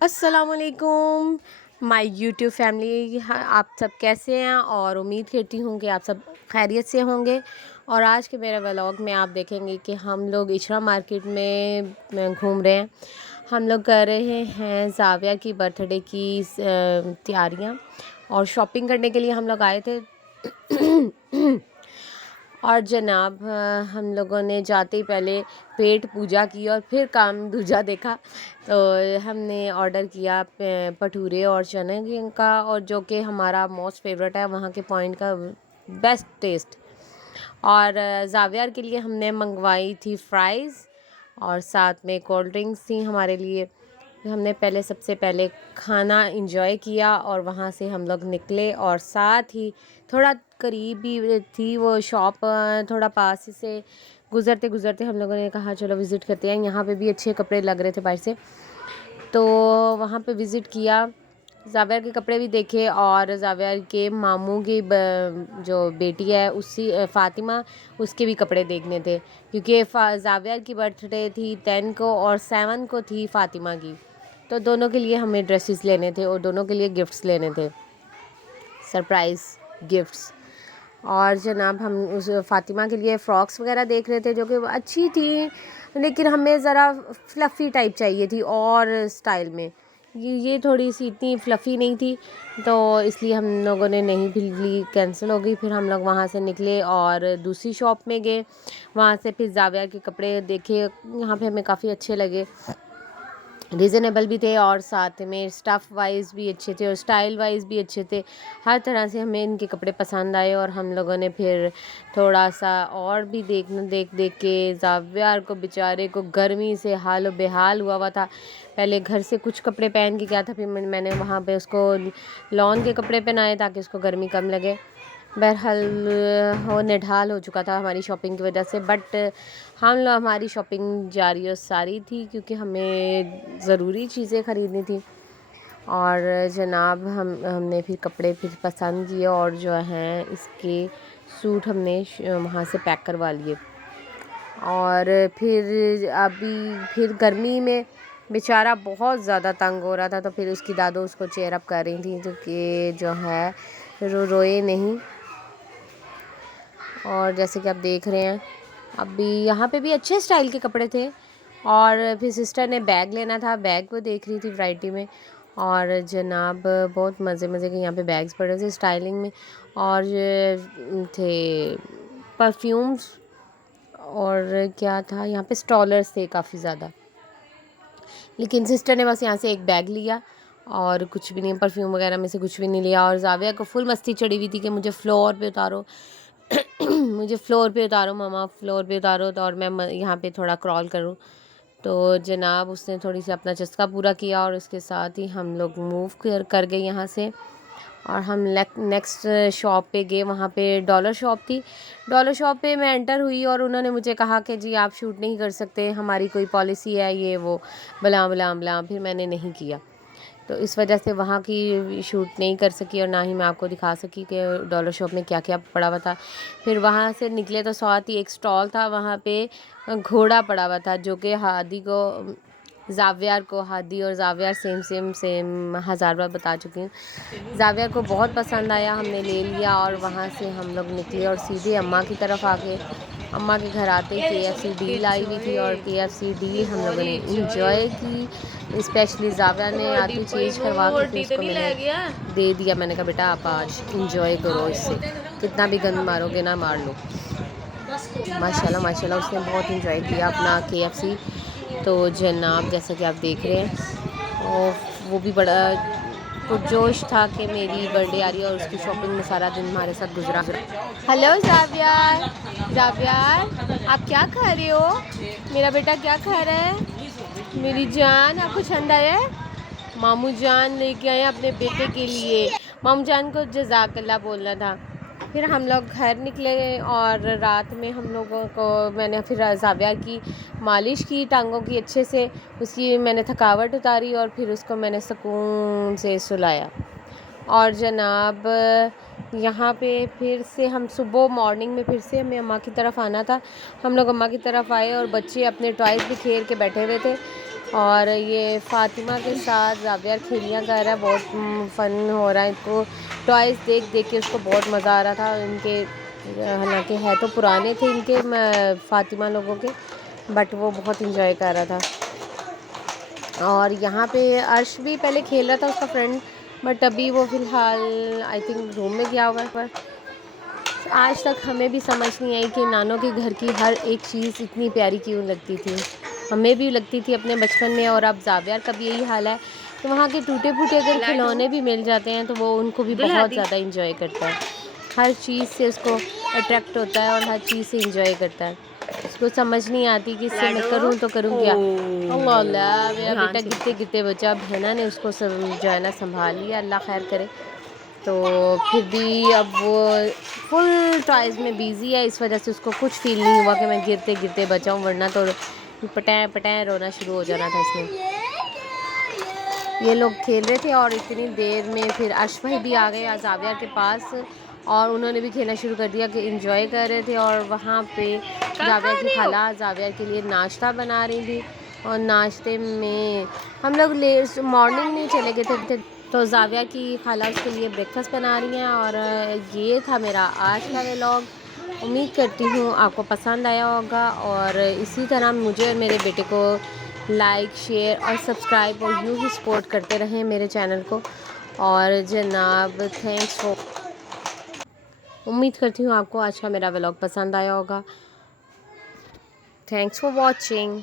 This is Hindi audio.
अस्सलामुअलैकुम माय यूट्यूब फैमिली। आप सब कैसे हैं और उम्मीद करती हूँ कि आप सब खैरियत से होंगे। और आज के मेरे व्लॉग में आप देखेंगे कि हम लोग इशरा मार्केट में घूम रहे हैं। हम लोग कर रहे हैं जाविया की बर्थडे की तैयारियाँ और शॉपिंग करने के लिए हम लोग आए थे। और जनाब हम लोगों ने जाते ही पहले पेट पूजा की और फिर काम दूजा देखा। तो हमने ऑर्डर किया भटूरे और चने का, और जो कि हमारा मोस्ट फेवरेट है वहाँ के पॉइंट का बेस्ट टेस्ट। और जावियार के लिए हमने मंगवाई थी फ्राइज़ और साथ में कोल्ड ड्रिंक्स थी हमारे लिए। हमने सबसे पहले खाना इंजॉय किया और वहाँ से हम लोग निकले। और साथ ही थोड़ा करीब भी थी वो शॉप, थोड़ा पास से गुज़रते गुज़रते हम लोगों ने कहा चलो विज़िट करते हैं। यहाँ पे भी अच्छे कपड़े लग रहे थे बाहर से, तो वहाँ पे विज़िट किया। जावियार के कपड़े भी देखे और जावियार के मामू की जो बेटी है उसी फ़ातिमा, उसके भी कपड़े देखने थे, क्योंकि जावियार की बर्थडे थी 10 को और 7 को थी फ़ातिमा की। तो दोनों के लिए हमें ड्रेसेस लेने थे और दोनों के लिए गिफ्ट्स लेने थे, सरप्राइज़ गिफ्ट्स। और जनाब हम उस फ़ातिमा के लिए फ़्रॉक्स वगैरह देख रहे थे जो कि अच्छी थी, लेकिन हमें ज़रा फ्लफ़ी टाइप चाहिए थी और स्टाइल में। ये थोड़ी सी इतनी फ्लफ़ी नहीं थी, तो इसलिए हम लोगों ने नहीं भी ली, कैंसिल हो गई। फिर हम लोग वहाँ से निकले और दूसरी शॉप में गए। वहाँ से फिर जाविया के कपड़े देखे, यहाँ पे हमें काफ़ी अच्छे लगे, रीज़नेबल भी थे और साथ में स्टफ़ वाइज भी अच्छे थे और स्टाइल वाइज भी अच्छे थे। हर तरह से हमें इनके कपड़े पसंद आए और हम लोगों ने फिर थोड़ा सा और भी देख के जावियार को बेचारे को गर्मी से हाल बेहाल हुआ था। पहले घर से कुछ कपड़े पहन के गया था, फिर मैंने वहाँ पे उसको लॉन के कपड़े पहनाए ताकि उसको गर्मी कम लगे। बहरहाल वो निढाल हो चुका था हमारी शॉपिंग की वजह से, बट हमारी शॉपिंग जारी और सारी थी क्योंकि हमें ज़रूरी चीज़ें ख़रीदनी थी। और जनाब हमने फिर कपड़े फिर पसंद किए और जो हैं इसके सूट हमने वहाँ से पैक करवा लिए। और फिर गर्मी में बेचारा बहुत ज़्यादा तंग हो रहा था, तो फिर उसकी दादो उसको चेयर अप कर रही थी, तो कि जो है रोए नहीं। और जैसे कि आप देख रहे हैं अभी यहाँ पे भी अच्छे स्टाइल के कपड़े थे। और फिर सिस्टर ने बैग लेना था, बैग वो देख रही थी वैरायटी में। और जनाब बहुत मज़े मज़े के यहाँ पे बैग्स पड़े थे स्टाइलिंग में, और थे परफ्यूम्स और क्या था यहाँ पे, स्टॉलर्स थे काफ़ी ज़्यादा। लेकिन सिस्टर ने बस यहाँ से एक बैग लिया और कुछ भी नहीं, परफ्यूम वगैरह में से कुछ भी नहीं लिया। और जाविया को फुल मस्ती चढ़ी हुई थी कि मुझे फ्लोर पे उतारो मुझे फ्लोर पे उतारो मम्मा, फ्लोर पे उतारो, तो और मैं यहाँ पे थोड़ा क्रॉल करूँ। तो जनाब उसने थोड़ी सी अपना चस्का पूरा किया और उसके साथ ही हम लोग मूव कर गए यहाँ से। और हम नेक्स्ट शॉप पे गए, वहाँ पे डॉलर शॉप थी। डॉलर शॉप पे मैं एंटर हुई और उन्होंने मुझे कहा कि जी आप शूट नहीं कर सकते, हमारी कोई पॉलिसी है ये वो बला बला बला। फिर मैंने नहीं किया, तो इस वजह से वहाँ की शूट नहीं कर सकी और ना ही मैं आपको दिखा सकी कि डॉलर शॉप में क्या क्या पड़ा हुआ था। फिर वहाँ से निकले तो साथ ही एक स्टॉल था, वहाँ पे घोड़ा पड़ा हुआ था जो कि हादी और जावियार सेम 1000 बार बता चुकी हूँ। जावियार को बहुत पसंद आया, हमने ले लिया और वहाँ से हम लोग निकले और सीधे अम्मा की तरफ आ गए। अम्मा के घर आते ही KFC डील आई हुई थी और KFC डील हम लोगों ने इंजॉय की। स्पेशली जाविया ने आती चेंज करवा के फिर उसको मैंने दे दिया। मैंने कहा बेटा आप आज इंजॉय करो, इससे कितना भी गंद मारोगे ना मार लो। माशाल्लाह माशाल्लाह उसने बहुत इंजॉय किया अपना KFC। तो जनाब जैसा कि आप देख रहे हैं, और वो भी बड़ा पुरजोश था कि मेरी बर्थडे आ रही है और उसकी शॉपिंग में सारा दिन हमारे साथ गुजरा। हेलो जावियार, जावियार आप क्या खा रहे हो? मेरा बेटा क्या खा रहा है? मेरी जान आपको ठंड आया है? मामू जान लेके आए अपने बेटे के लिए। मामू जान को जज़ाकल्ला बोलना था। फिर हम लोग घर निकले और रात में हम लोगों को मैंने फिर जाविया की मालिश की टांगों की अच्छे से, उसकी मैंने थकावट उतारी और फिर उसको मैंने सुकून से सुलाया। और जनाब यहाँ पे फिर से हम सुबह मॉर्निंग में फिर से हमें अम्मा की तरफ आना था। हम लोग अम्मा की तरफ आए और बच्चे अपने टॉयज़ भी खेल के बैठे हुए थे। और ये फ़ातिमा के साथ ज़ावियर खेलियाँ कर रहा है, बहुत फ़न हो रहा है इसको। टॉयज़ देख देख के उसको बहुत मज़ा आ रहा था। इनके हालांकि है तो पुराने थे इनके फ़ातिमा लोगों के, बट वो बहुत इंजॉय कर रहा था। और यहाँ पे अर्श भी पहले खेल रहा था उसका फ्रेंड, बट अभी वो फ़िलहाल आई थिंक रूम में गया हुआ है। पर आज तक हमें भी समझ नहीं आई कि नानों के घर की हर एक चीज़ इतनी प्यारी क्यों लगती थी। हमें भी लगती थी अपने बचपन में, और अब ज़ावियर का भी यही हाल है। तो वहाँ के टूटे फूटे अगर खिलौने भी मिल जाते हैं तो वो उनको भी बहुत ज़्यादा इंजॉय करता है। हर चीज़ से उसको अट्रैक्ट होता है और हर चीज़ से इंजॉय करता है। उसको समझ नहीं आती कि इससे मैं करूँ तो करूँ क्या। अल्लाह अल्लाह, मेरा बेटा गिरते गिरते बचा। बहना ने उसको जो है ना संभाल लिया, अल्लाह खैर करे। तो फिर भी अब वो फुल टॉयज़ में बिज़ी है, इस वजह से उसको कुछ फ़ील नहीं हुआ कि मैं गिरते गिरते बचाऊँ, वरना तो पटाए पटाए रोना शुरू हो जाना था इसने। ये लोग खेल रहे थे और इतनी देर में फिर अर्श भाई भी आ गए ज़ावियर के पास, और उन्होंने भी खेलना शुरू कर दिया कि इंजॉय कर रहे थे। और वहाँ पे ज़ावियर की खाला ज़ावियर के लिए नाश्ता बना रही थी, और नाश्ते में हम लोग लेट मॉर्निंग में चले गए थे, तो ज़ाविया की खाला उसके लिए ब्रेकफास्ट बना रही हैं। और ये था मेरा आज का व्लॉग। उम्मीद करती हूँ आपको पसंद आया होगा, और इसी तरह मुझे और मेरे बेटे को लाइक, शेयर और सब्सक्राइब और यूँ ही सपोर्ट करते रहें मेरे चैनल को। और जनाब थैंक्स फॉर, उम्मीद करती हूँ आपको आज का मेरा व्लॉग पसंद आया होगा। Thanks for watching.